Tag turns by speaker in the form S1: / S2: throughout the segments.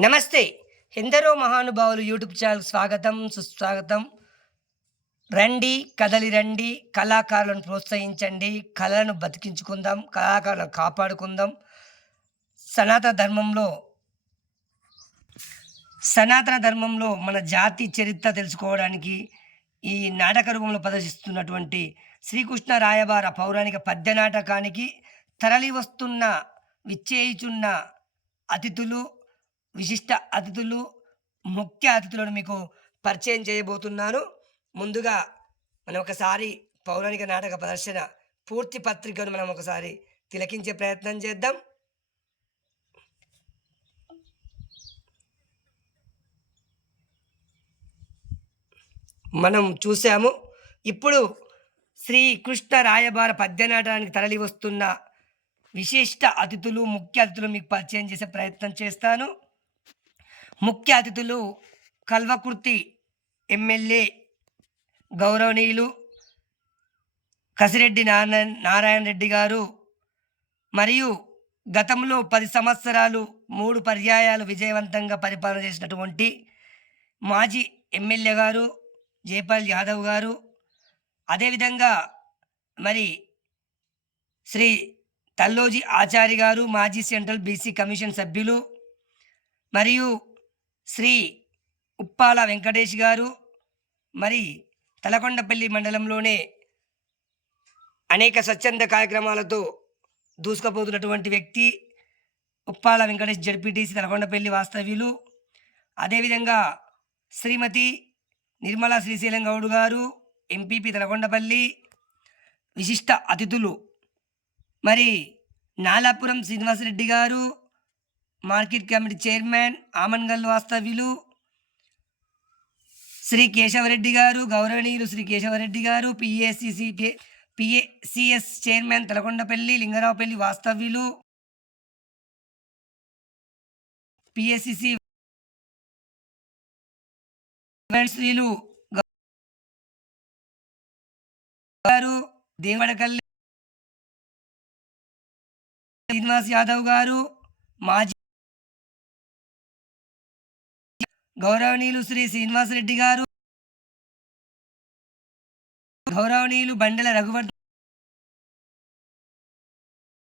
S1: నమస్తే. ఎందరో మహానుభావులు యూట్యూబ్ ఛానల్ స్వాగతం సుస్వాగతం. రండి కదలి రండి కళాకారులను ప్రోత్సహించండి కళలను బతికించుకుందాం కళాకారులను కాపాడుకుందాం. సనాతన ధర్మంలో సనాతన ధర్మంలో మన జాతి చరిత్ర తెలుసుకోవడానికి ఈ నాటక రూపంలో ప్రదర్శిస్తున్నటువంటి శ్రీకృష్ణ రాయబార పౌరాణిక పద్య నాటకానికి తరలి వస్తున్న విచ్చేయిచున్న అతిథులు విశిష్ట అతిథులు ముఖ్య అతిథులను మీకు పరిచయం చేయబోతున్నాను. ముందుగా మనం ఒకసారి పౌరాణిక నాటక ప్రదర్శన పూర్తి పత్రికను మనం ఒకసారి తిలకించే ప్రయత్నం చేద్దాం. మనం చూసాము ఇప్పుడు శ్రీ కృష్ణ రాయబార పద్యనాటానికి తరలి వస్తున్న విశిష్ట అతిథులు ముఖ్య అతిథులు మీకు పరిచయం చేసే ప్రయత్నం చేస్తాను. ముఖ్య అతిథులు కల్వకుర్తి ఎమ్మెల్యే గౌరవనీయులు కసిరెడ్డి నారాయణ నారాయణ రెడ్డి గారు మరియు గతంలో పది సంవత్సరాలు మూడు పర్యాయాలు విజయవంతంగా పరిపాలన చేసినటువంటి మాజీ ఎమ్మెల్యే గారు జయపాల్ యాదవ్ గారు. అదేవిధంగా మరి శ్రీ తల్లోజీ ఆచారి గారు మాజీ సెంట్రల్ బీసీ కమిషన్ సభ్యులు మరియు శ్రీ ఉప్పాల వెంకటేష్ గారు మరి తలకొండపల్లి మండలంలోనే అనేక స్వచ్ఛంద కార్యక్రమాలతో దూసుకుపోతున్నటువంటి వ్యక్తి ఉప్పాల వెంకటేష్ జడ్పీటీసీ తలకొండపల్లి వాస్తవ్యులు. అదేవిధంగా శ్రీమతి నిర్మలా శ్రీశైలం గౌడ్ గారు ఎంపీపీ తలకొండపల్లి విశిష్ట అతిథులు మరి నాలాపురం శ్రీనివాసరెడ్డి గారు మార్కెట్ కమిటీ చైర్మన్ ఆమన్గల్ వాస్తవ్యులు శ్రీ కేశవరెడ్డి గారు గౌరవనీయులు శ్రీ కేశవరెడ్డి గారు PACC PACS chairman Talakondapalli Lingaraopalli వాస్తవ్యులు పిఎస్సిసి శ్రీలు గారు దేవడకల్లి శ్రీనివాస్ యాదవ్ గారు మాజీ గౌరవనీయులు శ్రీ శ్రీనివాసరెడ్డి గారు గౌరవనీయులు బండెల రఘువర్ధ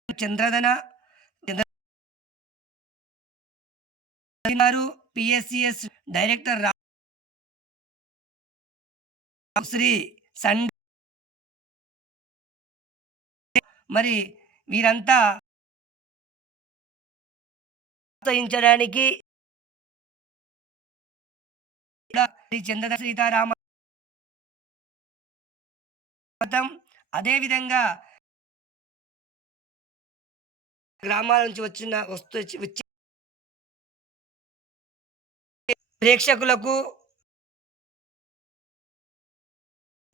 S1: చంద్రధన గారు పిఎస్సిఎస్ డైరెక్టర్ శ్రీ సండే మరి వీరంతా ప్రోత్సహించడానికి శ్రీ చంద్ర సీతారామ అదేవిధంగా గ్రామాల నుంచి వచ్చిన వస్తు వచ్చి ప్రేక్షకులకు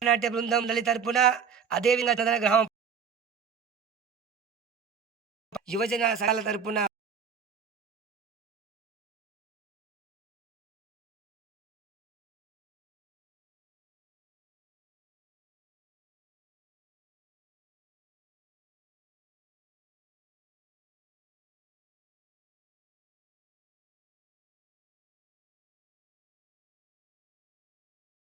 S1: నాట్య బృందం లలిత తరపున అదేవిధంగా తన గ్రామం యువజన సంఘాల తరపున